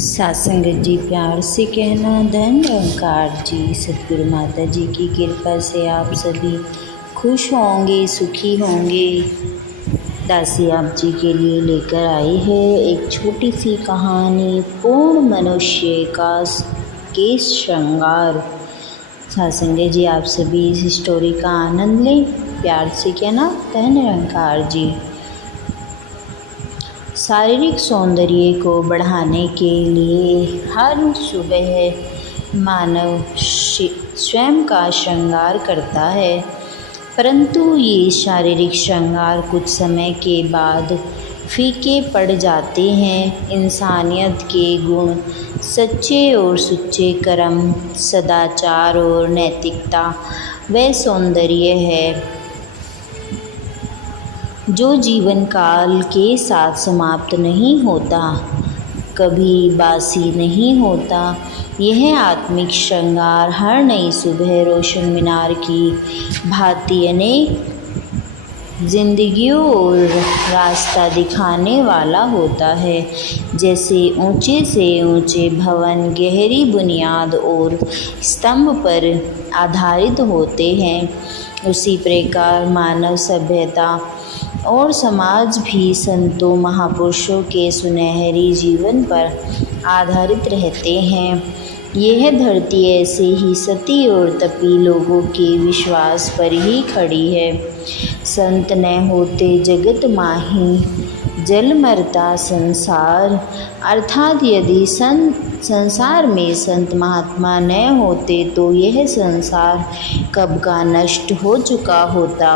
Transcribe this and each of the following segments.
सत्संगत जी प्यार से कहना धन निरंकार जी। सतगुरु माता जी की कृपा से आप सभी खुश होंगे, सुखी होंगे। दासी आप जी के लिए लेकर आई है एक छोटी सी कहानी, पूर्ण मनुष्य का के श्रृंगार। सत्संगत जी आप सभी इस स्टोरी का आनंद लें। प्यार से कहना धन निरंकार जी। शारीरिक सौंदर्य को बढ़ाने के लिए हर सुबह मानव स्वयं का श्रृंगार करता है, परंतु ये शारीरिक श्रृंगार कुछ समय के बाद फीके पड़ जाते हैं। इंसानियत के गुण, सच्चे और सुच्चे कर्म, सदाचार और नैतिकता वह सौंदर्य है जो जीवन काल के साथ समाप्त नहीं होता, कभी बासी नहीं होता। यह आत्मिक श्रृंगार हर नई सुबह रोशन मीनार की भांति अनेक जिंदगियों और रास्ता दिखाने वाला होता है। जैसे ऊंचे से ऊंचे भवन गहरी बुनियाद और स्तंभ पर आधारित होते हैं, उसी प्रकार मानव सभ्यता और समाज भी संतों महापुरुषों के सुनहरी जीवन पर आधारित रहते हैं। यह धरती ऐसे ही सती और तपी लोगों के विश्वास पर ही खड़ी है। संत न होते जगत माही, जल मरता संसार। अर्थात यदि संसार में संत महात्मा न होते तो यह संसार कब का नष्ट हो चुका होता।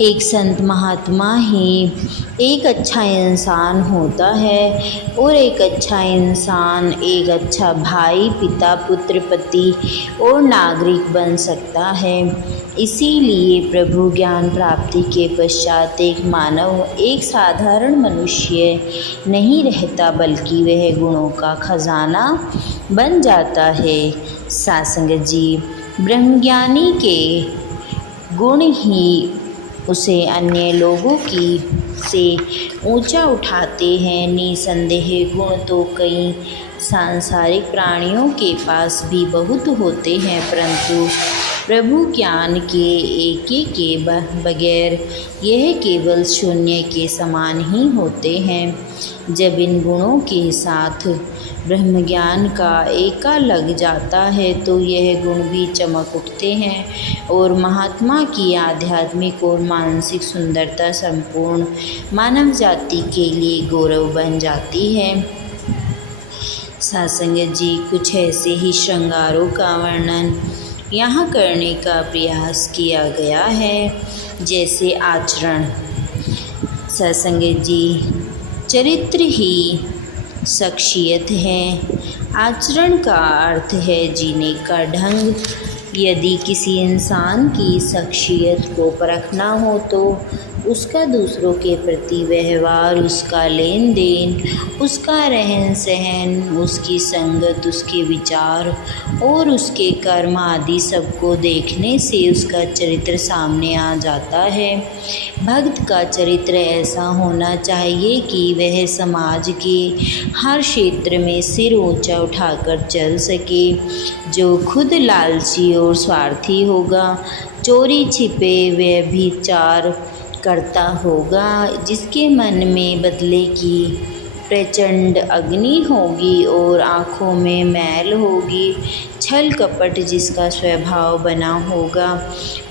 एक संत महात्मा ही एक अच्छा इंसान होता है, और एक अच्छा इंसान एक अच्छा भाई, पिता, पुत्र, पति और नागरिक बन सकता है। इसीलिए प्रभु ज्ञान प्राप्ति के पश्चात एक मानव एक साधारण मनुष्य नहीं रहता, बल्कि वह गुणों का खजाना बन जाता है। सत्संगत जी, ब्रह्मज्ञानी के गुण ही उसे अन्य लोगों की से ऊंचा उठाते हैं। निसंदेह गुण तो कई सांसारिक प्राणियों के पास भी बहुत होते हैं, परंतु प्रभु ज्ञान के एके के बगैर यह केवल शून्य के समान ही होते हैं। जब इन गुणों के साथ ब्रह्म ज्ञान का एका लग जाता है तो यह गुण भी चमक उठते हैं और महात्मा की आध्यात्मिक और मानसिक सुंदरता संपूर्ण मानव जाति के लिए गौरव बन जाती है। सत्संगत जी, कुछ ऐसे ही श्रृंगारों का वर्णन यहाँ करने का प्रयास किया गया है, जैसे आचरण। सत्संगत जी, चरित्र ही शख्सियत है। आचरण का अर्थ है जीने का ढंग। यदि किसी इंसान की शख्सियत को परखना हो तो उसका दूसरों के प्रति व्यवहार, उसका लेन देन, उसका रहन सहन, उसकी संगत, उसके विचार और उसके कर्म आदि सबको देखने से उसका चरित्र सामने आ जाता है। भक्त का चरित्र ऐसा होना चाहिए कि वह समाज के हर क्षेत्र में सिर ऊंचा उठाकर चल सके। जो खुद लालची और स्वार्थी होगा, चोरी छिपे व्यभिचार करता होगा, जिसके मन में बदले की प्रचंड अग्नि होगी और आँखों में मैल होगी, छल कपट जिसका स्वभाव बना होगा,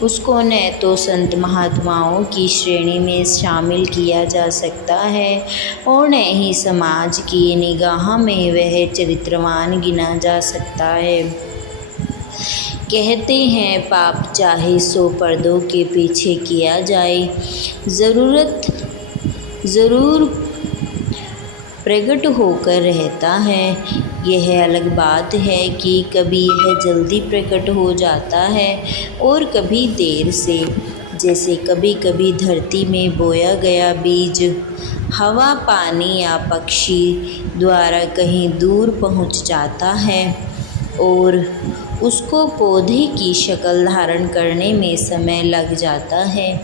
उसको न तो संत महात्माओं की श्रेणी में शामिल किया जा सकता है और न ही समाज की निगाह में वह चरित्रवान गिना जा सकता है। कहते हैं पाप चाहे 100 पर्दों के पीछे किया जाए, ज़रूरत ज़रूर प्रकट होकर रहता है। यह अलग बात है कि कभी यह जल्दी प्रकट हो जाता है और कभी देर से। जैसे कभी कभी धरती में बोया गया बीज हवा, पानी या पक्षी द्वारा कहीं दूर पहुंच जाता है और उसको पौधे की शक्ल धारण करने में समय लग जाता है,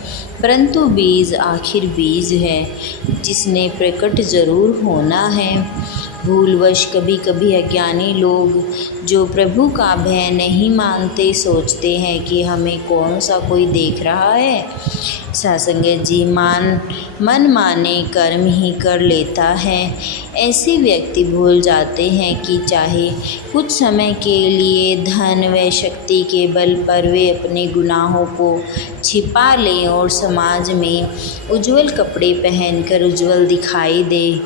परंतु बीज आखिर बीज है, जिसने प्रकट जरूर होना है। भूलवश कभी कभी अज्ञानी लोग जो प्रभु का भय नहीं मानते सोचते हैं कि हमें कौन सा कोई देख रहा है। सासंगत जी मन माने कर्म ही कर लेता है। ऐसे व्यक्ति भूल जाते हैं कि चाहे कुछ समय के लिए धन व शक्ति के बल पर वे अपने गुनाहों को छिपा लें और समाज में उज्जवल कपड़े पहनकर उज्जवल दिखाई दे,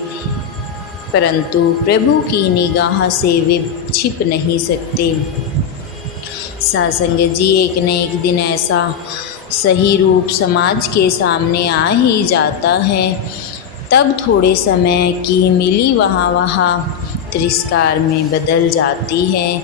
परंतु प्रभु की निगाह से वे छिप नहीं सकते। सासंगत जी, एक न एक दिन ऐसा सही रूप समाज के सामने आ ही जाता है। तब थोड़े समय की मिली वहाँ तिरस्कार में बदल जाती है।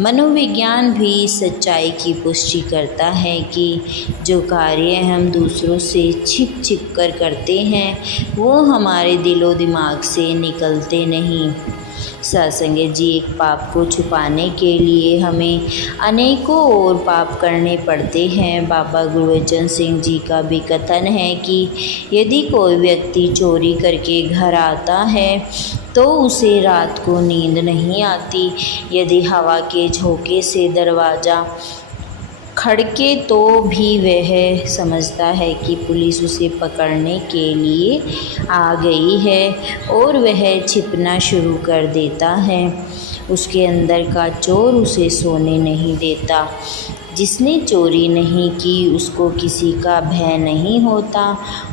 मनोविज्ञान भी सच्चाई की पुष्टि करता है कि जो कार्य हम दूसरों से छिप कर करते हैं वो हमारे दिलो दिमाग से निकलते नहीं। सत्संग जी, एक पाप को छुपाने के लिए हमें अनेकों और पाप करने पड़ते हैं। बाबा गुरबचन सिंह जी का भी कथन है कि यदि कोई व्यक्ति चोरी करके घर आता है तो उसे रात को नींद नहीं आती। यदि हवा के झोंके से दरवाज़ा खड़के तो भी वह समझता है कि पुलिस उसे पकड़ने के लिए आ गई है और वह छिपना शुरू कर देता है। उसके अंदर का चोर उसे सोने नहीं देता। जिसने चोरी नहीं की उसको किसी का भय नहीं होता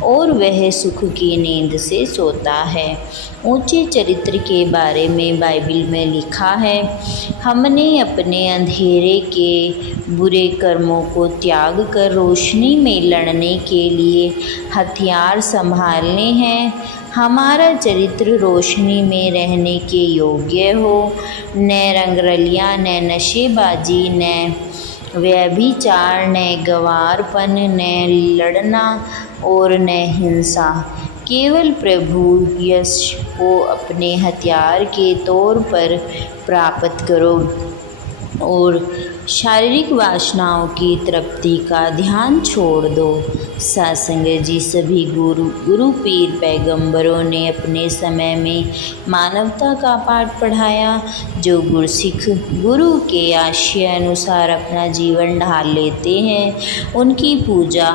और वह सुख की नींद से सोता है। ऊंचे चरित्र के बारे में बाइबल में लिखा है, हमने अपने अंधेरे के बुरे कर्मों को त्याग कर रोशनी में लड़ने के लिए हथियार संभालने हैं। हमारा चरित्र रोशनी में रहने के योग्य हो, न रंगरलियाँ, न नशेबाजी, न व्यभिचार, न गंवारपन, न लड़ना और न हिंसा। केवल प्रभु यश को अपने हथियार के तौर पर प्राप्त करो और शारीरिक वासनाओं की तृप्ति का ध्यान छोड़ दो। सत्संग जी, सभी गुरु पीर पैगंबरों ने अपने समय में मानवता का पाठ पढ़ाया। जो गुरसिख गुरु के आशय अनुसार अपना जीवन ढाल लेते हैं उनकी पूजा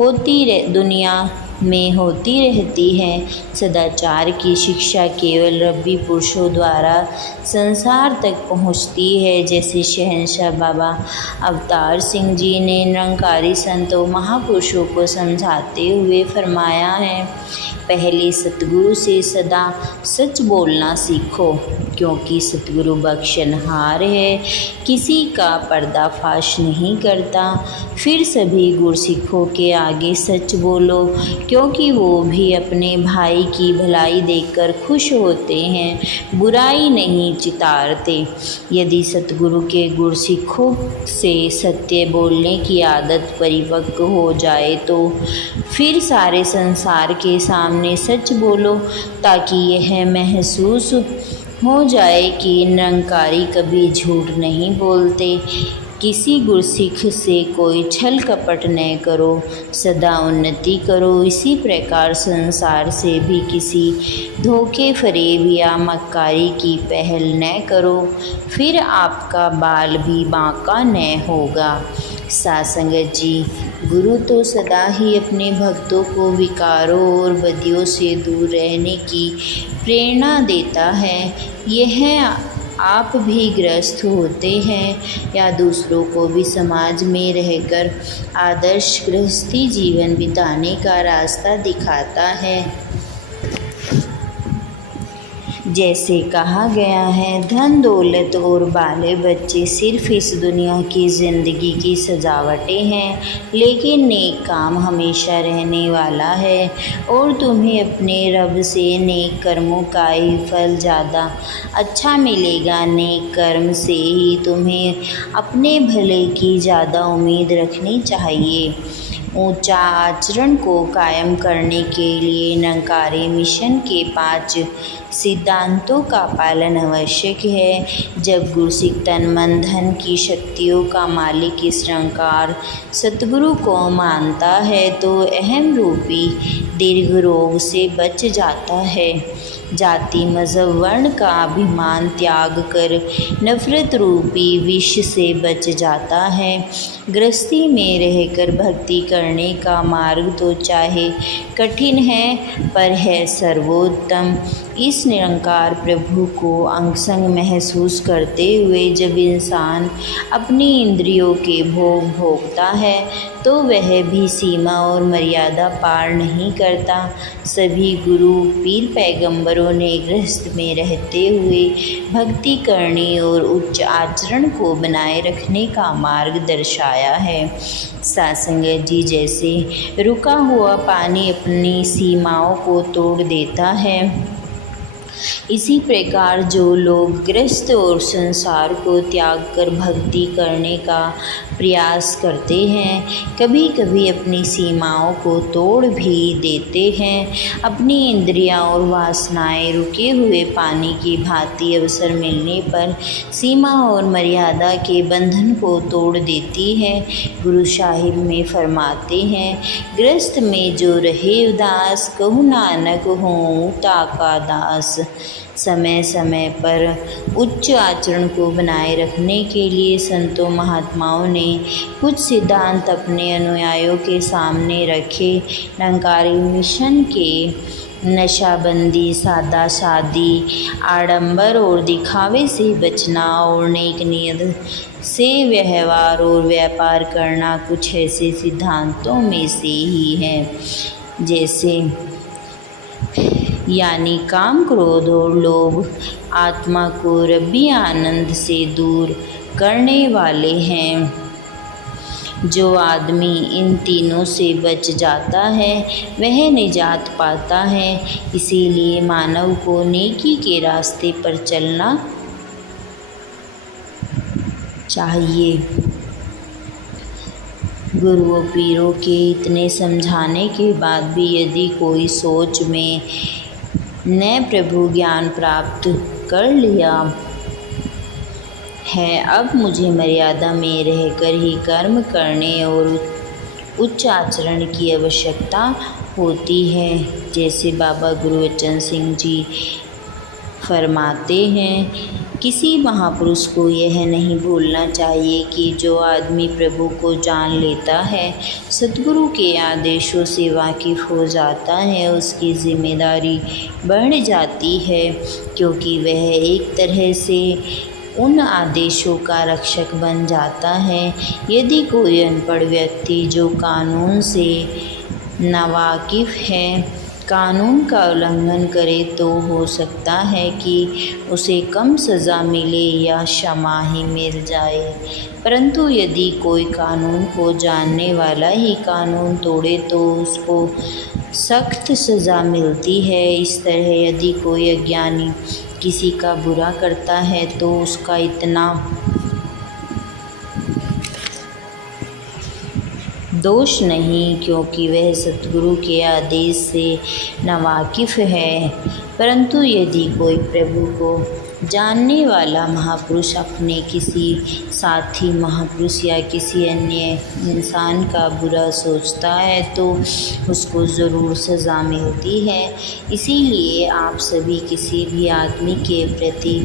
दुनिया में होती रहती है। सदाचार की शिक्षा केवल रब्बी पुरुषों द्वारा संसार तक पहुंचती है। जैसे शहंशाह बाबा अवतार सिंह जी ने निरंकारी संतों महापुरुषों को समझाते हुए फरमाया है, पहले सतगुरु से सदा सच बोलना सीखो, क्योंकि सतगुरु बख्शनहार है, किसी का पर्दाफाश नहीं करता। फिर सभी गुरसिखों के आगे सच बोलो, क्योंकि वो भी अपने भाई की भलाई देखकर खुश होते हैं, बुराई नहीं चितारते। यदि सतगुरु के गुरसिखों से सत्य बोलने की आदत परिपक्व हो जाए तो फिर सारे संसार के सामने सच बोलो, ताकि यह महसूस हो जाए कि निरंकारी कभी झूठ नहीं बोलते। किसी गुरसिख से कोई छल कपट न करो, सदा उन्नति करो। इसी प्रकार संसार से भी किसी धोखे फरेब या मक्कारी की पहल न करो, फिर आपका बाल भी बांका न होगा। सासंगत जी, गुरु तो सदा ही अपने भक्तों को विकारों और बदियों से दूर रहने की प्रेरणा देता है। यह आप भी गृहस्थ होते हैं या दूसरों को भी समाज में रहकर आदर्श गृहस्थी जीवन बिताने का रास्ता दिखाता है। जैसे कहा गया है, धन दौलत और बाले बच्चे सिर्फ इस दुनिया की ज़िंदगी की सजावटें हैं, लेकिन नेक काम हमेशा रहने वाला है और तुम्हें अपने रब से नेक कर्मों का ही फल ज़्यादा अच्छा मिलेगा। नेक कर्म से ही तुम्हें अपने भले की ज़्यादा उम्मीद रखनी चाहिए। ऊंचा आचरण को कायम करने के लिए निरंकारी मिशन के 5 सिद्धांतों का पालन आवश्यक है। जब गुरसिक तन मन धन की शक्तियों का मालिक इस निरंकार सतगुरु को मानता है तो अहम रूपी दीर्घ रोग से बच जाता है। जाति मजहब वर्ण का अभिमान त्याग कर नफरत रूपी विष से बच जाता है। गृहस्थी में रहकर भक्ति करने का मार्ग तो चाहे कठिन है पर है सर्वोत्तम। इस निरंकार प्रभु को अंग संग महसूस करते हुए जब इंसान अपनी इंद्रियों के भोग भोगता है तो वह भी सीमा और मर्यादा पार नहीं करता। सभी गुरु पीर पैगंबरों ने गृहस्थ में रहते हुए भक्ति करने और उच्च आचरण को बनाए रखने का मार्ग दर्शाया है। सासंगत जी जैसे रुका हुआ पानी अपनी सीमाओं को तोड़ देता है, इसी प्रकार जो लोग गृहस्थ और संसार को त्याग कर भक्ति करने का प्रयास करते हैं कभी कभी अपनी सीमाओं को तोड़ भी देते हैं। अपनी इंद्रियां और वासनाएं रुके हुए पानी की भांति अवसर मिलने पर सीमा और मर्यादा के बंधन को तोड़ देती है। गुरु साहिब में फरमाते हैं, गृहस्थ में जो रहे उदास कहूँ नानक हों ताका दास। समय समय पर उच्च आचरण को बनाए रखने के लिए संतों महात्माओं ने कुछ सिद्धांत अपने अनुयायियों के सामने रखे। निरंकारी मिशन के नशाबंदी, सादा शादी, आडंबर और दिखावे से बचना और नेक नियत से व्यवहार और व्यापार करना कुछ ऐसे सिद्धांतों में से ही है जैसे यानी काम क्रोध और लोभ आत्मा को रब्बी आनंद से दूर करने वाले हैं। जो आदमी इन तीनों से बच जाता है वह निजात पाता है। इसीलिए मानव को नेकी के रास्ते पर चलना चाहिए। गुरुओं पीरों के इतने समझाने के बाद भी यदि कोई सोच में न प्रभु ज्ञान प्राप्त कर लिया है, अब मुझे मर्यादा में रहकर ही कर्म करने और उच्च आचरण की आवश्यकता होती है, जैसे बाबा गुरबचन सिंह जी फरमाते हैं, किसी महापुरुष को यह नहीं भूलना चाहिए कि जो आदमी प्रभु को जान लेता है, सतगुरु के आदेशों से वाकिफ़ हो जाता है, उसकी जिम्मेदारी बढ़ जाती है, क्योंकि वह एक तरह से उन आदेशों का रक्षक बन जाता है। यदि कोई अनपढ़ व्यक्ति जो कानून से नावाकिफ़ है कानून का उल्लंघन करे तो हो सकता है कि उसे कम सज़ा मिले या क्षमा ही मिल जाए, परंतु यदि कोई कानून को जानने वाला ही कानून तोड़े तो उसको सख्त सज़ा मिलती है। इस तरह यदि कोई अज्ञानी किसी का बुरा करता है तो उसका इतना दोष नहीं, क्योंकि वह सतगुरु के आदेश से नावाकिफ़ है। परंतु यदि कोई प्रभु को जानने वाला महापुरुष अपने किसी साथी महापुरुष या किसी अन्य इंसान का बुरा सोचता है तो उसको ज़रूर सज़ा मिलती है। इसीलिए आप सभी किसी भी आदमी के प्रति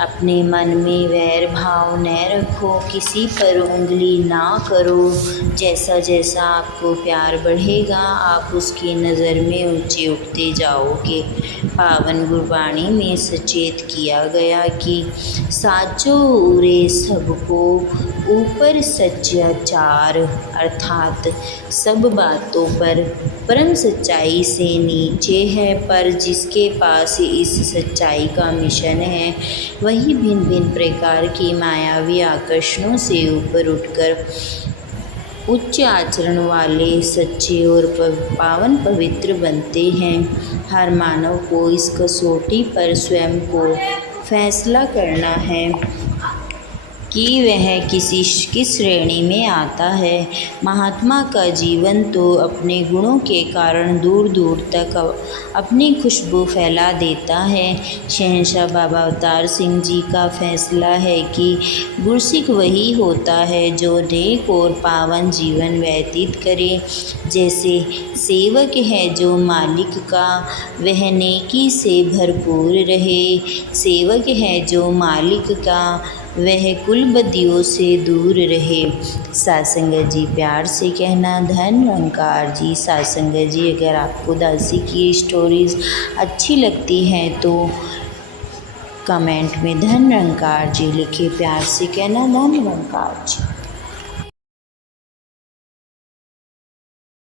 अपने मन में वैर भाव न रखो, किसी पर उंगली ना करो। जैसा जैसा आपको प्यार बढ़ेगा आप उसकी नज़र में ऊंचे उठते जाओगे। पावन गुरबाणी में सचेत किया गया कि साचो उरे सबको ऊपर सच्चाचार, अर्थात सब बातों पर परम सच्चाई से नीचे है, पर जिसके पास इस सच्चाई का मिशन है वही भिन्न भिन्न प्रकार की मायावी आकर्षणों से ऊपर उठकर उच्च आचरण वाले सच्चे और पावन पवित्र बनते हैं। हर मानव को इस कसौटी पर स्वयं को फैसला करना है। कि वह किस श्रेणी में आता है। महात्मा का जीवन तो अपने गुणों के कारण दूर दूर तक अपनी खुशबू फैला देता है। शहंशाह बाबा अवतार सिंह जी का फैसला है कि गुरसिख वही होता है जो नेक और पावन जीवन व्यतीत करे। जैसे सेवक है जो मालिक का, वह नेकी से भरपूर रहे। सेवक है जो मालिक का, वह कुलबदियों से दूर रहे। सत्संगत जी प्यार से कहना धन निरंकार जी। सत्संगत जी अगर आपको दासी की स्टोरीज़ अच्छी लगती हैं तो कमेंट में धन निरंकार जी लिखे। प्यार से कहना धन निरंकार जी।